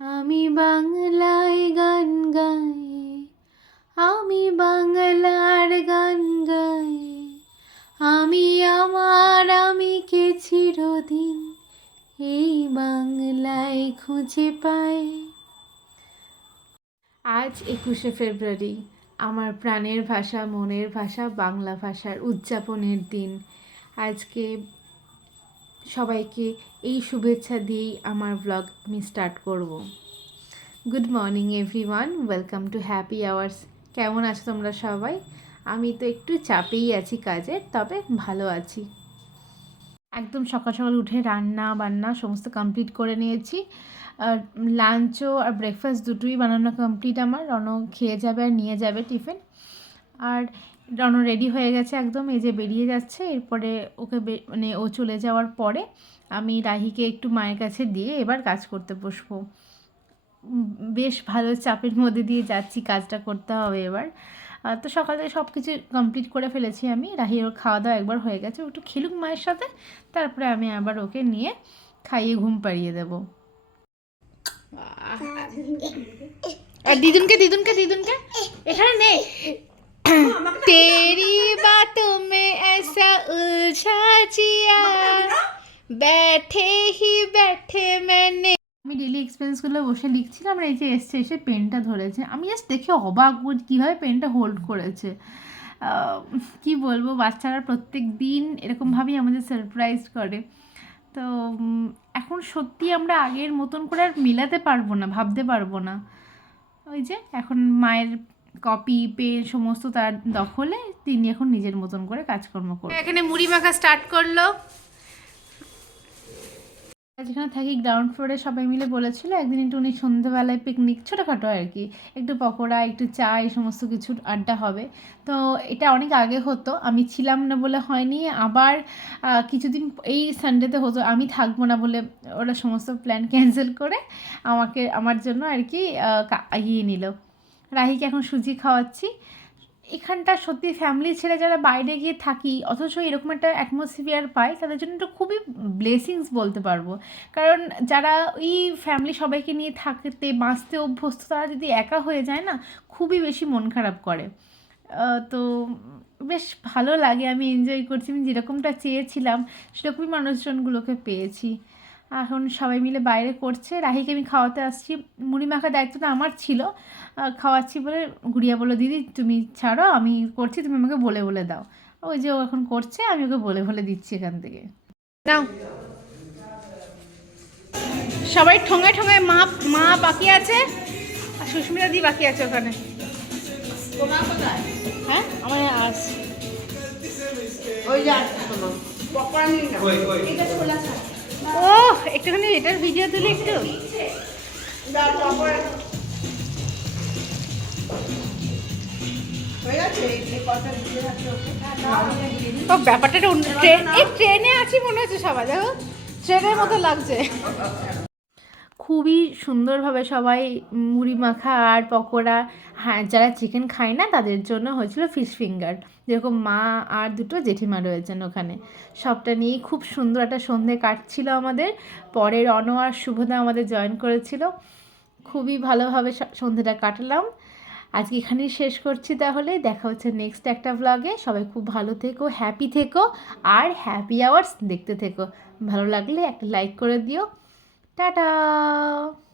আমি বাংলায় গান গাই, আমি বাংলার গান গাই। আমি আমার আমিকে চিরদিন এই বাংলায় খুঁজে পাই। আজ একুশে ফেব্রুয়ারি, আমার প্রাণের ভাষা, মনের ভাষা, বাংলা ভাষার উদযাপনের দিন। আজকে সবাইকে এই শুভেচ্ছা দিয়েই আমার ব্লগ আমি স্টার্ট করব। Good morning everyone welcome to happy hours কেমন আছো তোমরা সবাই? আমি তো একটু চাপেই আছি কাজের তবে ভালো আছি। একদম সকাল সকাল উঠে রান্না বান্না সমস্ত কমপ্লিট করে নিয়েছি। আর লাঞ্চও আর ব্রেকফাস্ট দুটোই বানানো কমপ্লিট আমার। রণ খেয়ে যাবে আর নিয়ে যাবে টিফিন আর রণ রেডি হয়ে গেছে একদম এই যে বেরিয়ে যাচ্ছে। এরপরে ওকে মানে ও চলে যাওয়ার পরে আমি রাহিকে একটু মায়ের কাছে দিয়ে এবার কাজ করতে বসবো। বেশ ভালো চাপের মধ্যে দিয়ে যাচ্ছি কাজটা করতে হবে এবার। তো সকালে সব কিছু কমপ্লিট করে ফেলেছি আমি। রাহির ওর খাওয়া দাওয়া একবার হয়ে গেছে একটু খেলুক মায়ের সাথে। তারপরে আমি আবার ওকে নিয়ে খাইয়ে ঘুম পাড়িয়ে দেবো। আর দিদুনকে দিদুনকে দিদুনকে? এখানে নেই तेरी बातों में ऐसा उलझा जिया बैठे ही बैठे मैंने আমি ডেলি এক্সপেন্সগুলো বসে লিখছিলাম আর এই যে এসছে এসে পেনটা ধরেছে আমি জাস্ট দেখে অবাক হই কীভাবে পেনটা হোল্ড করেছে আহ, কি বলবো বাচ্চারা প্রত্যেক দিন এরকমভাবেই আমাদের সারপ্রাইজ করে তো উম, এখন সত্যি আমরা আগের মতন করে আর মিলাতে পারবো না ভাবতে পারবো না ওই যে এখন মায়ের কপি পেন সমস্ত তার দখলে তিনি এখন নিজের মতন করে কাজকর্ম করে এখানে মুড়ি মাখা স্টার্ট করল। যেখানে থাকি গ্রাউন্ড ফ্লোরে সবাই মিলে বলেছিল একদিন একটু উনি সন্ধ্যেবেলায় পিকনিক ছোটোখাটো আর কি একটু পকোড়া একটু চা এই সমস্ত কিছুর আড্ডা হবে। তো এটা অনেক আগে হতো আমি ছিলাম না বলে হয়নি আবার কিছুদিন এই সানডেতে হতো আমি থাকব না বলে ওরা সমস্ত প্ল্যান ক্যান্সেল করে আমাকে আমার জন্য আর কা- ইয়ে নিল। রাহিকে এখন সুজি খাওয়াচ্ছি। এখানটা সত্যি ফ্যামিলি ছেড়ে যারা বাইরে গিয়ে থাকি, অথচ এরকম একটা অ্যাটমসফিয়ার পাই তাদের জন্য এটা খুবই ব্লেসিংস বলতে পারব। কারণ যারা ওই ফ্যামিলি সবাইকে নিয়ে থাকতে, বাঁচতে অভ্যস্ত, তারা যদি একা হয়ে যায় না, খুবই বেশি মন খারাপ করে। তো বেশ ভালো লাগে, আমি এনজয় করছি। আমি যেরকমটা চেয়েছিলাম, সেরকমই মানুষজনগুলোকে পেয়েছি। এখন সবাই মিলে বাইরে করছে। রাহিকে আমি খাওয়াতে আসছি। মুড়ি মাখার দায়িত্বটা আমার ছিল। খাওয়াচ্ছি বলে গুড়িয়া বলল দিদি তুমি ছাড়ো আমি করছি তুমি আমাকে বলে বলে দাও। ওই যে ও এখন করছে আমি ওকে বলে বলে দিচ্ছি এখান থেকে। নাও। সবাই ঠোঙায় ঠোঙায় মা মা বাকি আছে আর সুস্মিতা দি বাকি আছে ওখানে। হ্যাঁ? আমার আস। ওই যে আসছে ও একটুখানি এটার ভিডিও তুলি একটু। ও, ব্যাপারটা ট্রেন এই ট্রেনে আছি মনে হচ্ছে সবাই, দেখো। ট্রেনের মতো লাগছে। খুবই সুন্দরভাবে সবাই মুড়ি মাখা আর পকোড়া হ্যাঁ যারা চিকেন খায় না, তাদের জন্য হয়েছিল ফিশ ফিঙ্গার যেরকম মা আর দুটো জেঠিমা রয়েছেন ওখানে। সবটা নিয়ে খুব সুন্দর একটা সন্ধে কাটছিল আমাদের। পরের অনো আর শুভদা আমাদের জয়েন করেছিল। খুবই ভালোভাবে সন্ধেটা কাটালাম। আজকে এখানেই শেষ করছি তাহলে। দেখা হচ্ছে নেক্সট একটা ব্লগে সবাই খুব ভালো থেকো হ্যাপি থেকো, আর হ্যাপি আওয়ার্স দেখতে থেকো। ভালো লাগলে একটা লাইক করে দিও। 哒哒。